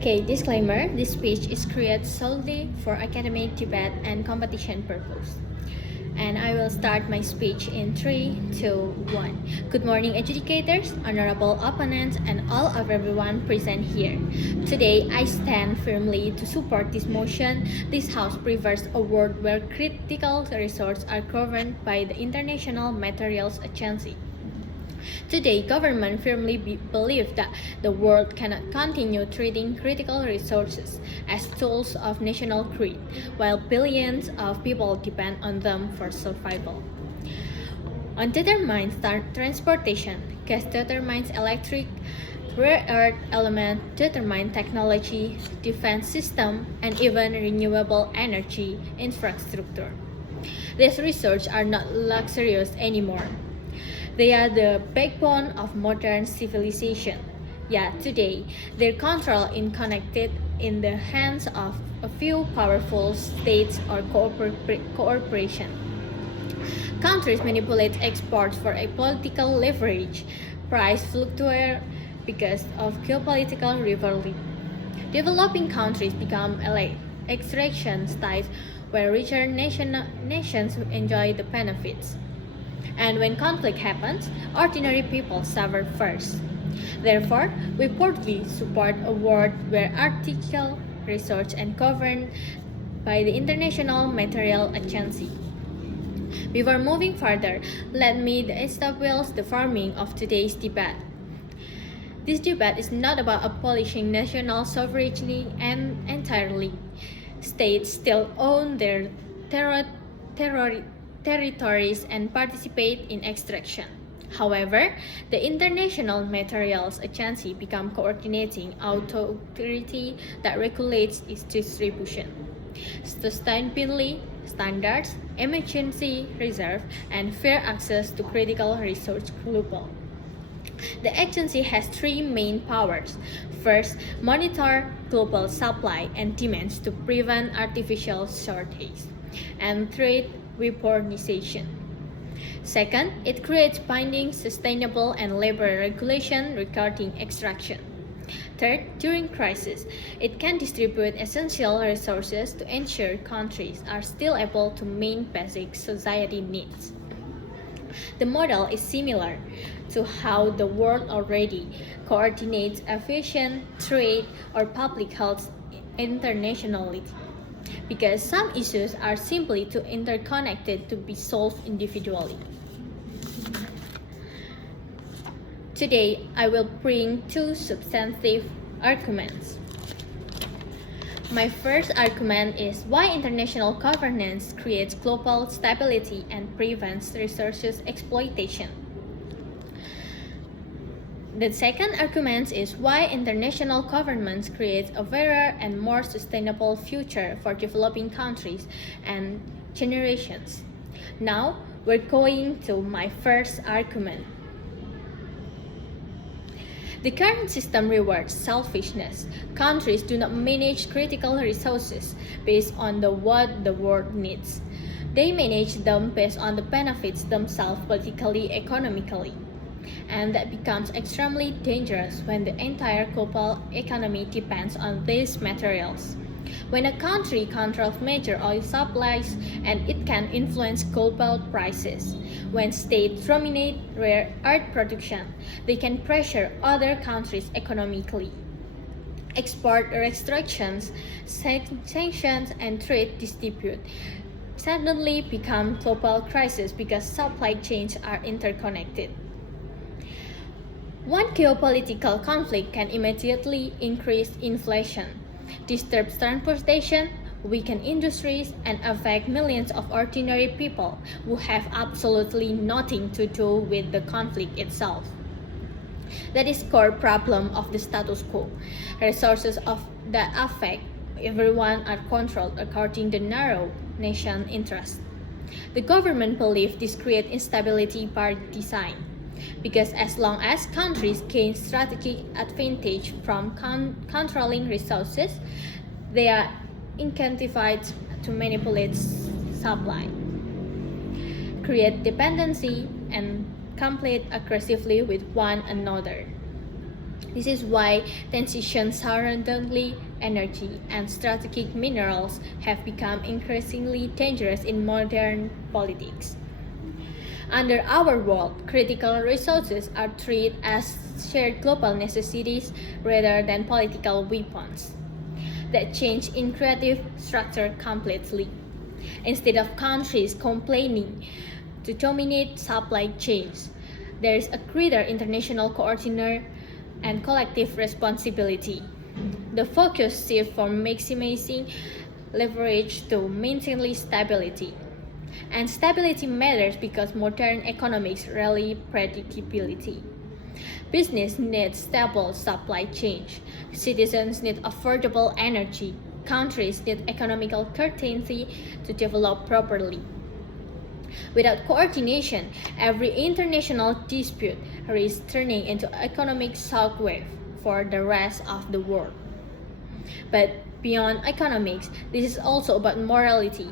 Okay, disclaimer, this speech is created solely for academic debate and competition purpose. And I will start my speech in 3, 2, 1. Good morning, educators, honorable opponents, and all of everyone present here. Today, I stand firmly to support this motion. This House prefers a world where critical resources are governed by the International Materials Agency. Today, government firmly believe that the world cannot continue treating critical resources as tools of national greed, while billions of people depend on them for survival. On determines transportation, gas determines electric, rare earth element determine technology, defense system, and even renewable energy infrastructure. These resources are not luxurious anymore. They are the backbone of modern civilization. Yet today, their control is connected in the hands of a few powerful states or corporations. Countries manipulate exports for a political leverage. Price fluctuate because of geopolitical rivalry. Developing countries become extraction sites where richer nations enjoy the benefits. And when conflict happens, ordinary people suffer first. Therefore, we boldly support a world where artificial research and governed by the International Material Agency. Before moving further, let me establish the framing of today's debate. This debate is not about abolishing national sovereignty entirely. States still own their territories and participate in extraction. However, the International Materials Agency becomes coordinating authority that regulates its distribution. Sustainability standards, emergency reserve, and fair access to critical resources global. The agency has three main powers. First, monitor global supply and demands to prevent artificial shortage. And third, weaponization. Second, it creates binding, sustainable, and labor regulation regarding extraction. Third, during crisis, it can distribute essential resources to ensure countries are still able to meet basic society needs. The model is similar to how the world already coordinates aviation, trade, or public health internationally, because some issues are simply too interconnected to be solved individually. Today, I will bring two substantive arguments. My first argument is why international governance creates global stability and prevents resources exploitation. The second argument is why international governments create a fairer and more sustainable future for developing countries and generations. Now, we're going to my first argument. The current system rewards selfishness. Countries do not manage critical resources based on what the world needs. They manage them based on the benefits themselves politically, economically. And that becomes extremely dangerous when the entire global economy depends on these materials. When a country controls major oil supplies, and it can influence global prices. When states dominate rare earth production, they can pressure other countries economically. Export restrictions, sanctions, and trade disputes suddenly become global crises because supply chains are interconnected. One geopolitical conflict can immediately increase inflation, disturb transportation, weaken industries, and affect millions of ordinary people who have absolutely nothing to do with the conflict itself. That is core problem of the status quo. Resources that affect everyone are controlled according to narrow nation interest. The government believes this creates instability by design, because as long as countries gain strategic advantage from controlling resources, they are incentivized to manipulate supply, create dependency, and compete aggressively with one another. This is why tensions surrounding energy and strategic minerals have become increasingly dangerous in modern politics. Under our world, critical resources are treated as shared global necessities rather than political weapons that change in creative structure completely. Instead of countries complaining to dominate supply chains, there is a greater international coordination and collective responsibility. The focus shifts from maximizing leverage to maintaining stability. And stability matters because modern economics rely predictability. Business needs stable supply chains. Citizens need affordable energy. Countries need economical certainty to develop properly. Without coordination, every international dispute risks turning into economic shockwave for the rest of the world. But beyond economics, this is also about morality.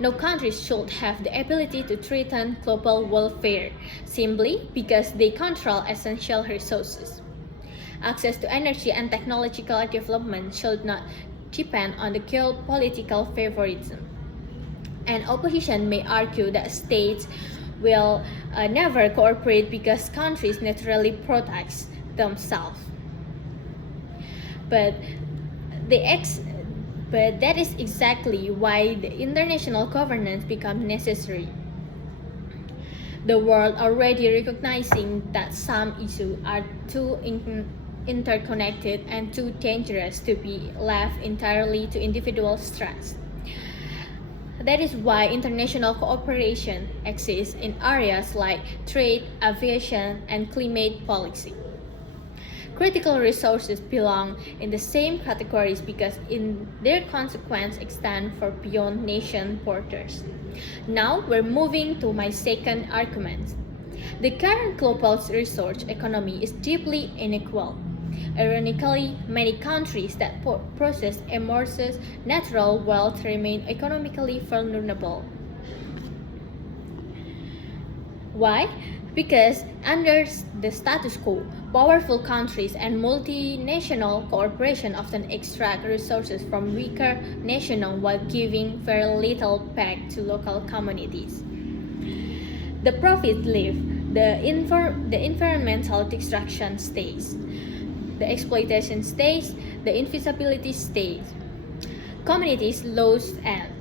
No country should have the ability to threaten global welfare simply because they control essential resources. Access to energy and technological development should not depend on the geopolitical favoritism. And opposition may argue that states will never cooperate because countries naturally protect themselves. But that is exactly why the international governance becomes necessary. The world already recognizing that some issues are too interconnected and too dangerous to be left entirely to individual stress. That is why international cooperation exists in areas like trade, aviation, and climate policy. Critical resources belong in the same categories because in their consequence extend far beyond nation borders. Now we're moving to my second argument. The current global resource economy is deeply unequal. Ironically, many countries that possess enormous natural wealth remain economically vulnerable. Why? Because under the status quo, powerful countries and multinational corporations often extract resources from weaker nations while giving very little back to local communities. The profit leave, the environmental destruction stays, the exploitation stays, the invisibility stays. Communities lose and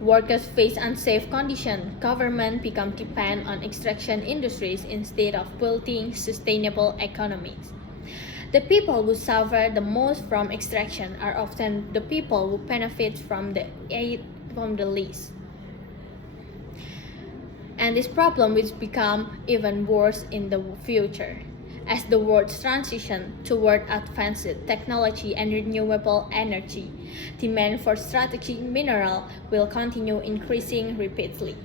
workers face unsafe conditions. Government become dependent on extraction industries instead of building sustainable economies. The people who suffer the most from extraction are often the people who benefit from the aid from the least. And this problem will become even worse in the future. As the world transitions toward advanced technology and renewable energy, demand for strategic mineral will continue increasing rapidly.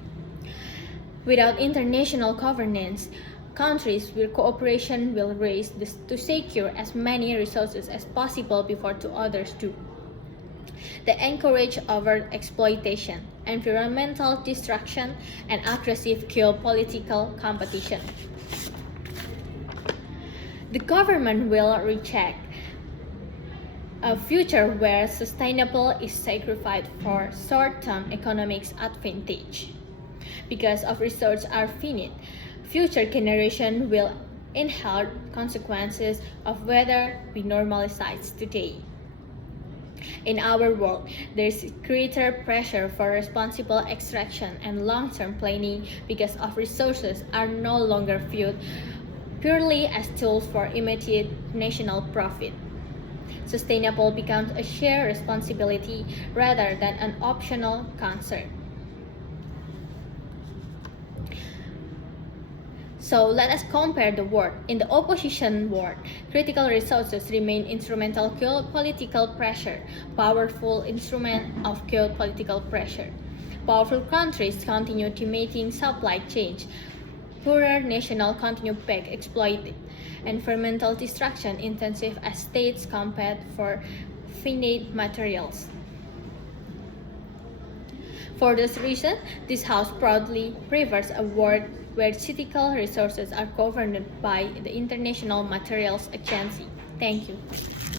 Without international governance, countries with cooperation will race to secure as many resources as possible before two others do. They encourage overexploitation, environmental destruction, and aggressive geopolitical competition. The government will reject a future where sustainable is sacrificed for short-term economic advantage. Because of resources are finite, future generations will inherit consequences of whether we normalize today. In our world, there is greater pressure for responsible extraction and long-term planning because of resources are no longer viewed purely as tools for immediate national profit. Sustainable becomes a shared responsibility rather than an optional concern. So let us compare the world. In the opposition world, critical resources remain instrumental geopolitical pressure, powerful instrument of geopolitical pressure. Powerful countries continue dominating supply chains. Poorer nations continue back exploited. Environmental destruction intensive as states compete for finite materials. For this reason, this House proudly prefers a world where critical resources are governed by the International Materials Agency. Thank you.